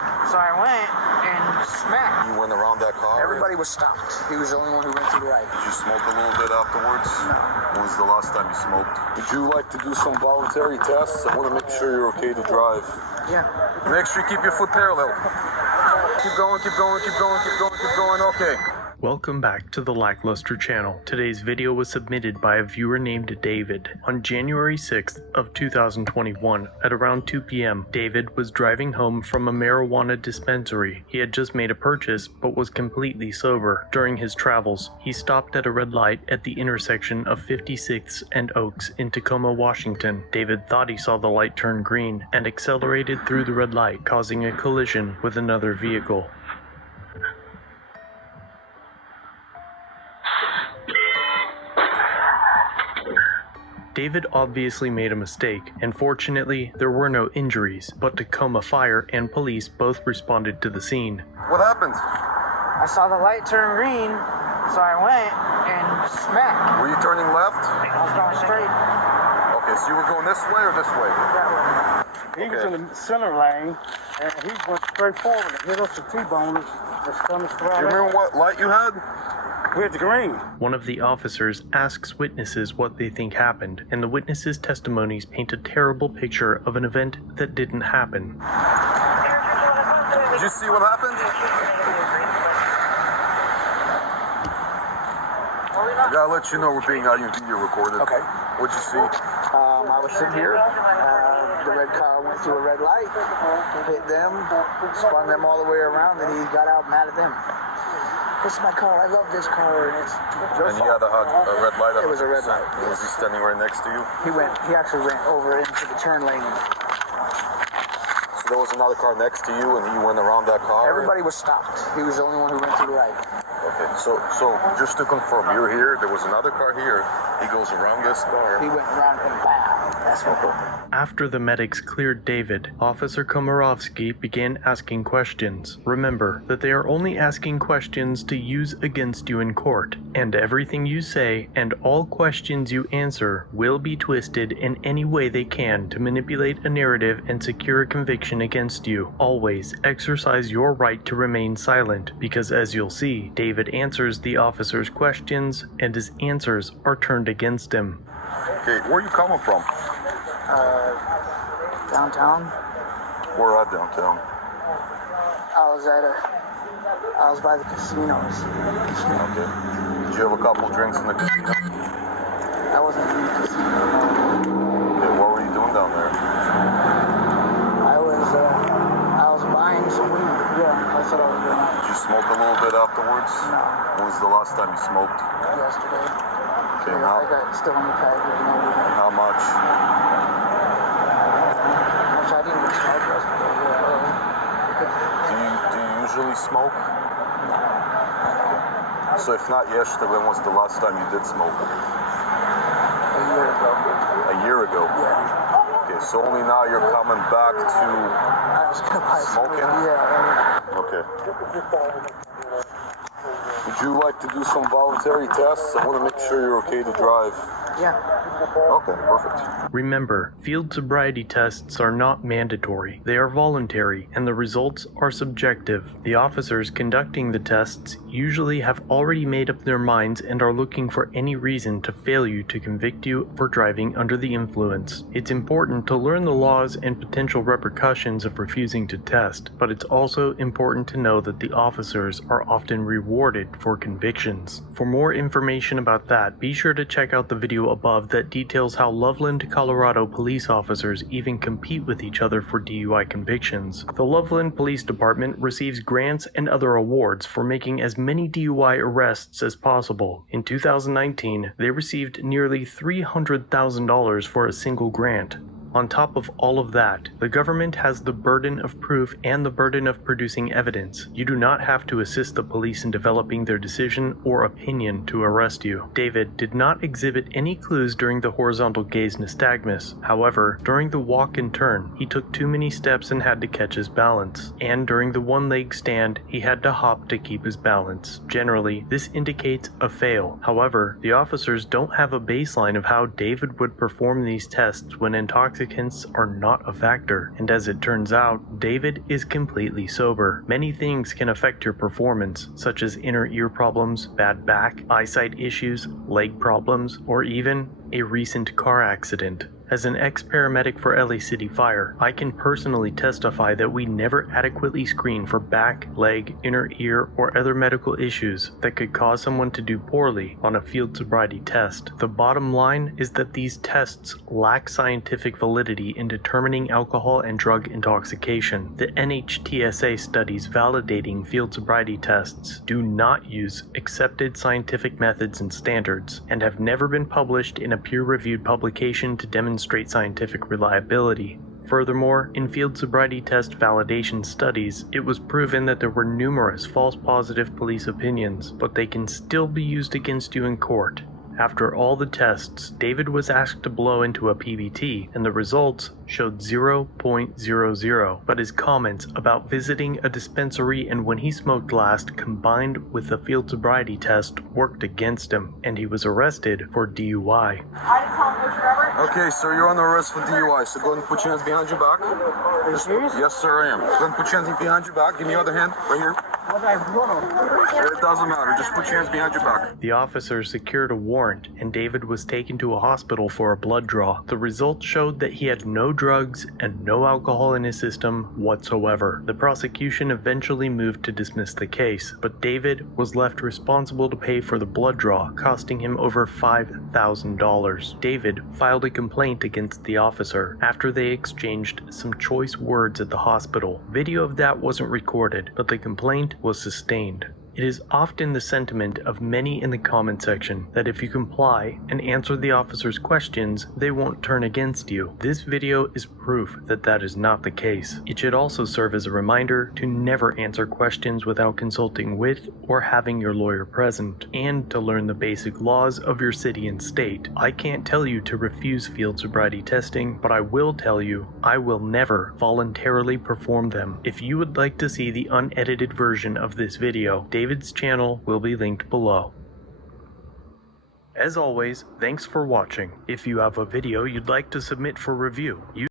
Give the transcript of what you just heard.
So I went and smacked. You went around that car? Everybody was stopped. He was the only one who went to the right. Did you smoke a little bit afterwards? No. When was the last time you smoked? Would you like to do some voluntary tests? I want to make sure you're okay to drive. Yeah. Make sure you keep your foot parallel. Keep going, keep going, keep going, keep going, keep going. Okay. Welcome back to the Lackluster channel. Today's video was submitted by a viewer named David. On January 6th of 2021 at around 2 p.m., David was driving home from a marijuana dispensary. He had just made a purchase but was completely sober. During his travels, he stopped at a red light at the intersection of 56th and Oaks in Tacoma, Washington. David thought he saw the light turn green and accelerated through the red light, causing a collision with another vehicle. David obviously made a mistake, and fortunately, there were no injuries, but Tacoma Fire and police both responded to the scene. What happened? I saw the light turn green, so I went and smacked. Were you turning left? I was going straight Okay, so you were going this way or this way? that He was in the center lane, and he went straight forward and hit us with T-boners. That's coming Do you remember what light you had? We had the green. One of the officers asks witnesses what they think happened, and the witnesses' testimonies paint a terrible picture of an event that didn't happen. Did you see what happened? I gotta let you know we're being audio video recorded. Okay. What'd you see? I was sitting here. The red car went through a red light, hit them, spun them all the way around, and he got out mad at them. This is my car. I love this car, and it's your And he fault. had a red light. It was a red light. Was he standing right next to you? He actually went over into the turn lane. So there was another car next to you, and he went around that car. Everybody was stopped. He was the only one who went to the right. Okay. So just to confirm, you're here. There was another car here. He goes around this car. He went around and bam. That's what happened. After the medics cleared David, Officer Komarovsky began asking questions. Remember that they are only asking questions to use against you in court, and everything you say and all questions you answer will be twisted in any way they can to manipulate a narrative and secure a conviction against you. Always exercise your right to remain silent, because as you'll see, David answers the officer's questions and his answers are turned against him. Okay, where are you coming from? Downtown. We're at downtown. I was by the casinos. Okay. Did you have a couple drinks in the casino? I wasn't in the casino. Okay, what were you doing down there? I was buying some weed. Yeah, that's what I was doing. Did you smoke a little bit afterwards? No, When was the last time you smoked? yesterday. Okay, I got still in the pack with no weed. how much? Which I didn't even smoke yesterday. Do you usually smoke? So if not yesterday, when was the last time you did smoke? A year ago. A year ago? Yeah. Okay, so only now you're coming back to... I was gonna buy some weed. Smoking? Yeah. Okay. Would you like to do some voluntary tests? I want to make sure you're okay to drive. Yeah. Okay, perfect. Remember, field sobriety tests are not mandatory. They are voluntary, and the results are subjective. The officers conducting the tests usually have already made up their minds and are looking for any reason to fail you to convict you for driving under the influence. It's important to learn the laws and potential repercussions of refusing to test, but it's also important to know that the officers are often rewarded for convictions. For more information about that, be sure to check out the video above that details how Loveland, Colorado police officers even compete with each other for DUI convictions. The Loveland Police Department receives grants and other awards for making as many DUI arrests as possible. In 2019, they received nearly $300,000 for a single grant. On top of all of that, the government has the burden of proof and the burden of producing evidence. You do not have to assist the police in developing their decision or opinion to arrest you. David did not exhibit any clues during the horizontal gaze nystagmus. However, during the walk and turn, he took too many steps and had to catch his balance. And during the one-leg stand, he had to hop to keep his balance. Generally, this indicates a fail. However, the officers don't have a baseline of how David would perform these tests when intoxicated intoxicants are not a factor, and as it turns out, David is completely sober. Many things can affect your performance, such as inner ear problems, bad back, eyesight issues, leg problems, or even a recent car accident. As an ex-paramedic for LA City Fire, I can personally testify that we never adequately screen for back, leg, inner ear, or other medical issues that could cause someone to do poorly on a field sobriety test. The bottom line is that these tests lack scientific validity in determining alcohol and drug intoxication. The NHTSA studies validating field sobriety tests do not use accepted scientific methods and standards, and have never been published in a peer-reviewed publication to demonstrate scientific reliability. Furthermore, in field sobriety test validation studies, it was proven that there were numerous false positive police opinions, but they can still be used against you in court. After all the tests, David was asked to blow into a PBT, and the results showed 0.00, but his comments about visiting a dispensary and when he smoked last combined with the field sobriety test worked against him, and he was arrested for DUI. Okay, sir, you're on the arrest for DUI, so go ahead and put your hands behind your back. Yes, sir, I am. Go ahead and put your hands behind your back. Give me your other hand, right here. It doesn't matter, just put your hands behind your back. The officers secured a warrant, and David was taken to a hospital for a blood draw. The results showed that he had no drugs and no alcohol in his system whatsoever. The prosecution eventually moved to dismiss the case, but David was left responsible to pay for the blood draw, costing him over $5,000. David filed a complaint against the officer after they exchanged some choice words at the hospital. Video of that wasn't recorded, but the complaint was sustained. It is often the sentiment of many in the comment section that if you comply and answer the officer's questions, they won't turn against you. This video is proof that that is not the case. It should also serve as a reminder to never answer questions without consulting with or having your lawyer present, and to learn the basic laws of your city and state. I can't tell you to refuse field sobriety testing, but I will tell you I will never voluntarily perform them. If you would like to see the unedited version of this video, David's channel will be linked below. As always, thanks for watching. If you have a video you'd like to submit for review,